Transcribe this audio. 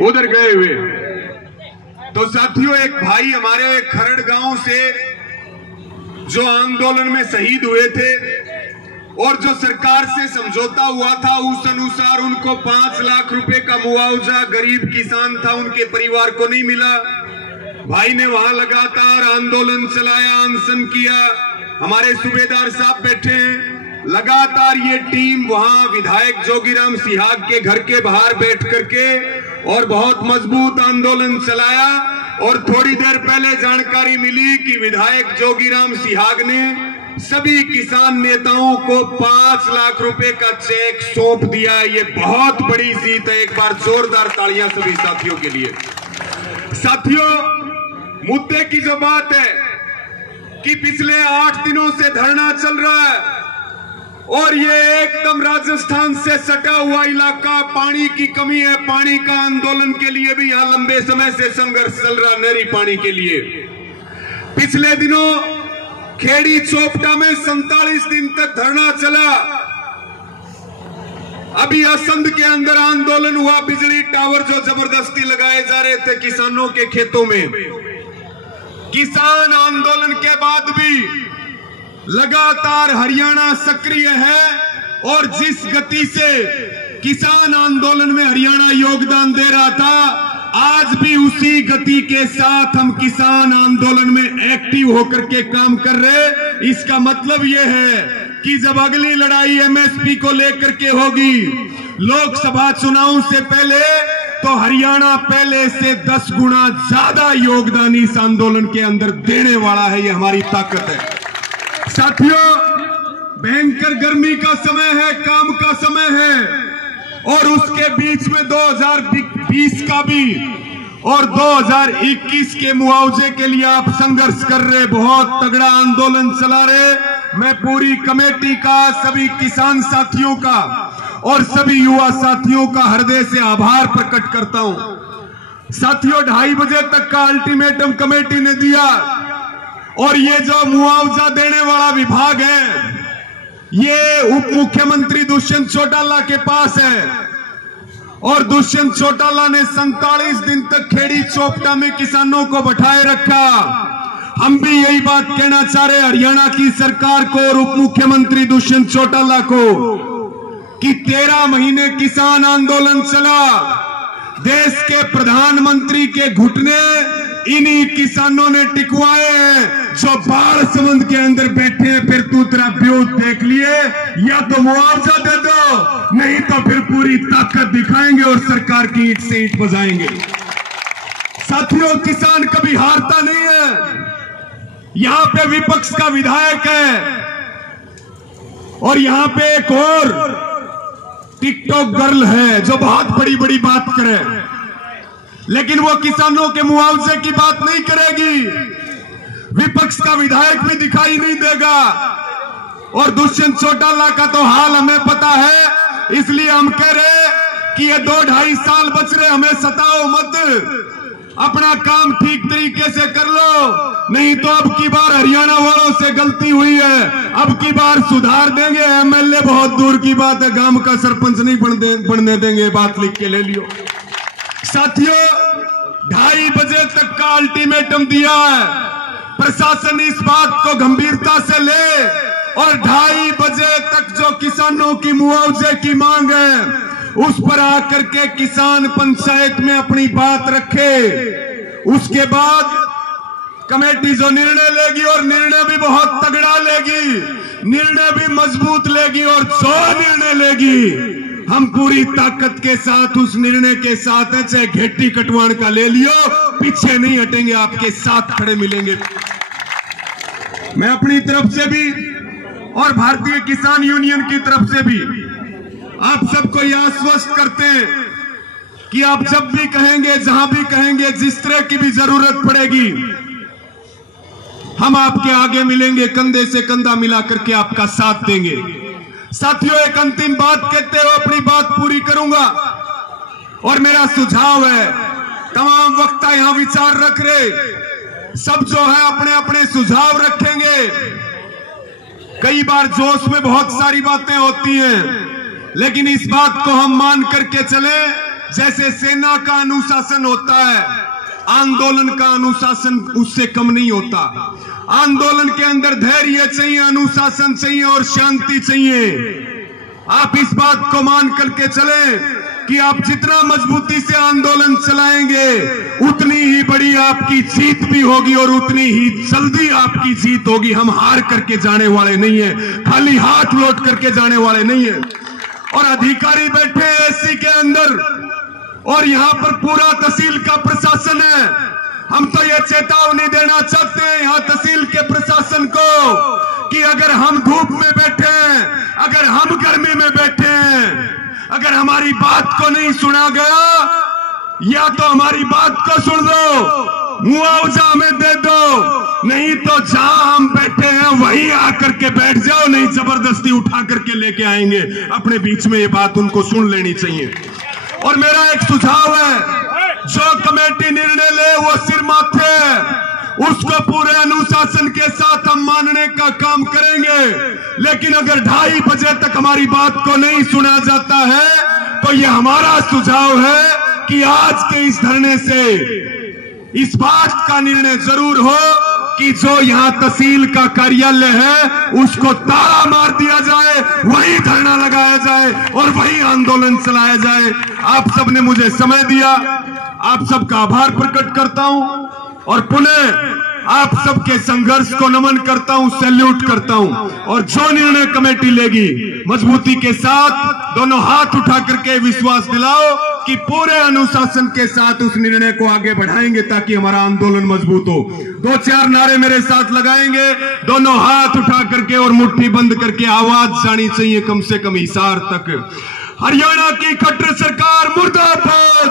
उधर गए हुए। तो साथियों, एक भाई हमारे खरड़ गांव से जो आंदोलन में शहीद हुए थे और जो सरकार से समझौता हुआ था उस अनुसार उनको 5 लाख रुपए का मुआवजा गरीब किसान था उनके परिवार को नहीं मिला। भाई ने वहां लगातार आंदोलन चलाया, अनशन किया। हमारे सूबेदार साहब बैठे हैं, लगातार ये टीम वहां विधायक जोगीराम सिहाग के घर के बाहर बैठ करके और बहुत मजबूत आंदोलन चलाया। और थोड़ी देर पहले जानकारी मिली कि विधायक जोगीराम सिहाग ने सभी किसान नेताओं को 5 लाख रुपए का चेक सौंप दिया। ये बहुत बड़ी जीत है। एक बार जोरदार तालियां सभी साथियों के लिए। साथियों, मुद्दे की जो बात है कि पिछले 8 दिनों से धरना चल रहा है और ये एकदम राजस्थान से सटा हुआ इलाका, पानी की कमी है, पानी का आंदोलन के लिए भी यहां लंबे समय से संघर्ष चल रहा, नहरी पानी के लिए। पिछले दिनों खेड़ी चोपटा में 47 दिन तक धरना चला। अभी असंध के अंदर आंदोलन हुआ, बिजली टावर जो जबरदस्ती लगाए जा रहे थे किसानों के खेतों में। किसान आंदोलन के बाद भी लगातार हरियाणा सक्रिय है और जिस गति से किसान आंदोलन में हरियाणा योगदान दे रहा था, आज भी उसी गति के साथ हम किसान आंदोलन में एक्टिव होकर के काम कर रहे। इसका मतलब यह है कि जब अगली लड़ाई एमएसपी को लेकर के होगी लोकसभा चुनाव से पहले, तो हरियाणा पहले से 10 गुना ज्यादा योगदान इस आंदोलन के अंदर देने वाला है। ये हमारी ताकत है। साथियों, भयंकर गर्मी का समय है, काम का समय है और उसके बीच में 2020 का भी और 2021 के मुआवजे के लिए आप संघर्ष कर रहे, बहुत तगड़ा आंदोलन चला रहे। मैं पूरी कमेटी का, सभी किसान साथियों का और सभी युवा साथियों का हृदय से आभार प्रकट करता हूं। साथियों, 2:30 बजे तक का अल्टीमेटम कमेटी ने दिया और ये जो मुआवजा देने वाला विभाग है ये उप मुख्यमंत्री दुष्यंत चौटाला के पास है और दुष्यंत चौटाला ने 47 दिन तक खेड़ी चोपटा में किसानों को बैठाए रखा। हम भी यही बात कहना चाह रहे हरियाणा की सरकार को और उप मुख्यमंत्री दुष्यंत चौटाला को कि 13 महीने किसान आंदोलन चला। देश के प्रधानमंत्री के घुटने इन्हीं किसानों ने टिकवाए हैं जो बाढ़ समंद के अंदर बैठे हैं। फिर तू तेरा ब्यूथ देख लिए, या तो मुआवजा दे दो, नहीं तो फिर पूरी ताकत दिखाएंगे और सरकार की ईंट से ईंट बजाएंगे। साथियों, किसान कभी हारता नहीं है। यहां पे विपक्ष का विधायक है और यहां पे एक और टिकटॉक गर्ल है जो बहुत बड़ी बड़ी बात करे, लेकिन वो किसानों के मुआवजे की बात नहीं करेगी। विपक्ष का विधायक भी दिखाई नहीं देगा और दुष्यंत चौटाला का तो हाल हमें पता है। इसलिए हम कह रहे कि ये 2-2.5 साल बच रहे, हमें सताओ मत, अपना काम ठीक तरीके से कर लो, नहीं तो अब की बार हरियाणा वालों से गलती हुई है, अब की बार सुधार देंगे। एमएलए बहुत दूर की बात है, गांव का सरपंच नहीं बनने देंगे, बात लिख के ले लियो। साथियों, 2:30 बजे तक का अल्टीमेटम दिया है। प्रशासन इस बात को गंभीरता से ले और 2:30 बजे तक जो किसानों की मुआवजे की मांग है उस पर आकर के किसान पंचायत में अपनी बात रखे। उसके बाद कमेटी जो निर्णय लेगी और निर्णय भी बहुत तगड़ा लेगी, निर्णय भी मजबूत लेगी और जो निर्णय लेगी हम पूरी ताकत के साथ उस निर्णय के साथ है, चाहे घेटी कटवाण का ले लियो, पीछे नहीं हटेंगे, आपके साथ खड़े मिलेंगे। मैं अपनी तरफ से भी और भारतीय किसान यूनियन की तरफ से भी आप सबको यह आश्वस्त करते हैं कि आप जब भी कहेंगे, जहां भी कहेंगे, जिस तरह की भी जरूरत पड़ेगी, हम आपके आगे मिलेंगे, कंधे से कंधा मिला करके आपका साथ देंगे। साथियों, एक अंतिम बात कहते हुए अपनी बात पूरी करूंगा और मेरा सुझाव है, तमाम वक्ता यहां विचार रख रहे, सब जो है अपने अपने सुझाव रखेंगे। कई बार जोश में बहुत सारी बातें होती हैं, लेकिन इस बात को हम मान करके चले जैसे सेना का अनुशासन होता है, आंदोलन का अनुशासन उससे कम नहीं होता। आंदोलन के अंदर धैर्य चाहिए, अनुशासन चाहिए और शांति चाहिए। आप इस बात को मान करके चले कि आप जितना मजबूती से आंदोलन चलाएंगे उतनी ही बड़ी आपकी जीत भी होगी और उतनी ही जल्दी आपकी जीत होगी। हम हार करके जाने वाले नहीं है, खाली हाथ लौट करके जाने वाले नहीं है। और अधिकारी बैठे हैं एसी के अंदर और यहाँ पर पूरा तहसील का प्रशासन है। हम तो ये चेतावनी देना चाहते हैं यहाँ तहसील के प्रशासन को कि अगर हम धूप में बैठे हैं, अगर हम गर्मी में बैठे हैं, अगर हमारी बात को नहीं सुना गया, या तो हमारी बात को सुन दो, मुआवजा हमें दे दो, नहीं तो जहां हम बैठे हैं वहीं आकर के बैठ जाओ, नहीं जबरदस्ती उठा करके लेके आएंगे अपने बीच में। ये बात उनको सुन लेनी चाहिए। और मेरा एक सुझाव है, जो कमेटी निर्णय ले वो सिर माथे है, उसको पूरे अनुशासन के साथ हम मानने का काम करेंगे। लेकिन अगर 2:30 बजे तक हमारी बात को नहीं सुना जाता है तो ये हमारा सुझाव है कि आज के इस धरने से इस बात का निर्णय जरूर हो कि जो यहाँ तहसील का कार्यालय है उसको ताला मार दिया जाए, वही धरना लगाया जाए और वही आंदोलन चलाया जाए। आप सबने मुझे समय दिया, आप सबका आभार प्रकट करता हूं और पुनः आप सबके संघर्ष को नमन करता हूं, सैल्यूट करता हूं। और जो निर्णय कमेटी लेगी मजबूती के साथ दोनों हाथ उठा करके विश्वास दिलाओ कि पूरे अनुशासन के साथ उस निर्णय को आगे बढ़ाएंगे ताकि हमारा आंदोलन मजबूत हो। 2-4 नारे मेरे साथ लगाएंगे, दोनों हाथ उठा करके और मुट्ठी बंद करके आवाज जानी चाहिए कम से कम हिसार तक। हरियाणा की खट्टर सरकार मुर्दाबाद।